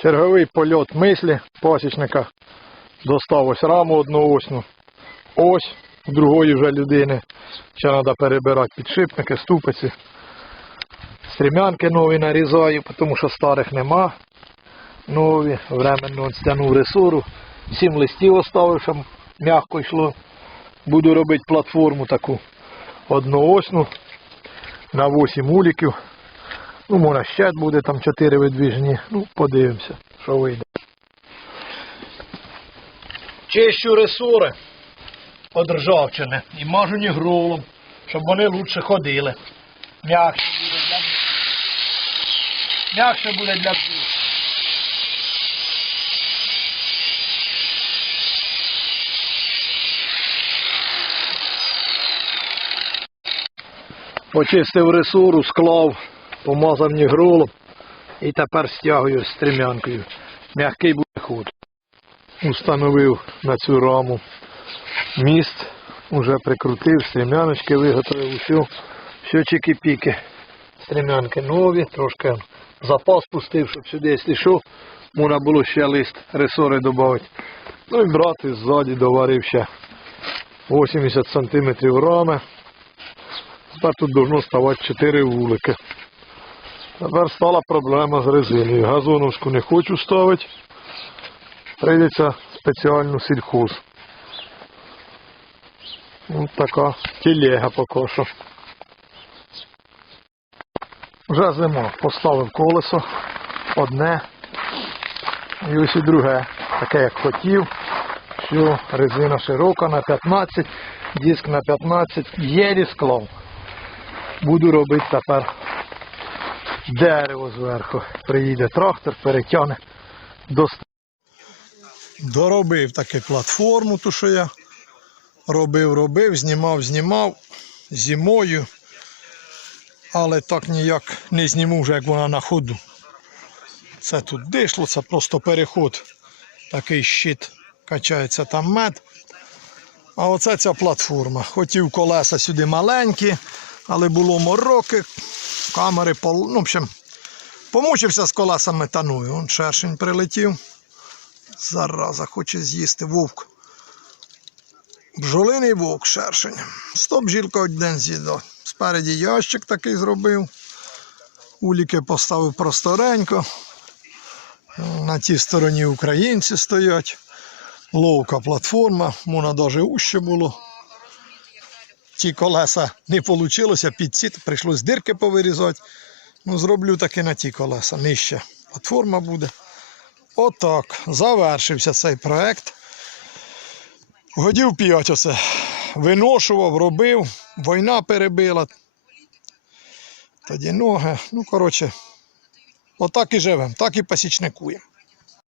Черговий польот мислі пасічника. Достав ось раму одноосну. Ось другої вже людини. Ще треба перебирати підшипники, ступиці. Стрімянки нові нарізаю, тому що старих нема. Нові. Временно стягнув ресуру. Сім листів оставив, щоб м'яко йшло. Буду робити платформу таку одноосну на 8 уліків. Ну, може ще буде там 4 видвіжні. Ну, подивимося, що вийде. Чищу ресори від ржавчини і мажу нігролом, щоб вони лучше ходили. М'якше буде для М'якше буде для бджіл. Почистив ресуру, склав, помазав нігролом і тепер стягую стрімянкою. М'який буде ход. Установив на цю раму міст, уже прикрутив, стрімяночки виготовив, усю, все чики-піки. Стрімянки нові, трошки запас пустив, щоб сюди, якщо що, можна було ще лист ресори додати. Ну і брати ззаді доварив ще 80 см рами. Тепер тут должно ставати 4 вулики. Тепер стала проблема з резиною. Газоновську не хочу ставити. Прийдеться спеціальну сільхоз. Ось така телега поки що. Вже зима. Поставив колесо. Одне. І ось і друге. Таке як хотів. Все, резина широка на 15, диск на 15. Єлі склав. Буду робити тепер дерево зверху. Приїде трактор, перетягне до Доробив таки платформу, ту, що я робив, робив, знімав, знімав зимою. Але так ніяк не зніму вже, як вона на ходу. Це тут дишло, це просто переход. Такий щит качається там мед. А оце ця платформа. Хотів колеса сюди маленькі, але було мороки, камери, пол... ну, в общем, помучився з колесами таною. Он шершень прилетів. Зараза хоче з'їсти вовк. Бджолиний вовк шершень. Стоп жілка один з'їдав. Спереді ящик такий зробив. Уліки поставив просторенько. На тій стороні українці стоять. Ловка платформа, можна навіть уще було. Ті колеса не вийшло, під ці прийшлось дирки повирізати. Ну, зроблю таки на ті колеса. Нижче платформа буде. Отак. Завершився цей проект. Годів п'ять оце. Виношував, робив, війна перебила. Тоді ноги. Ну, коротше, отак і живемо, так і пасічникуємо.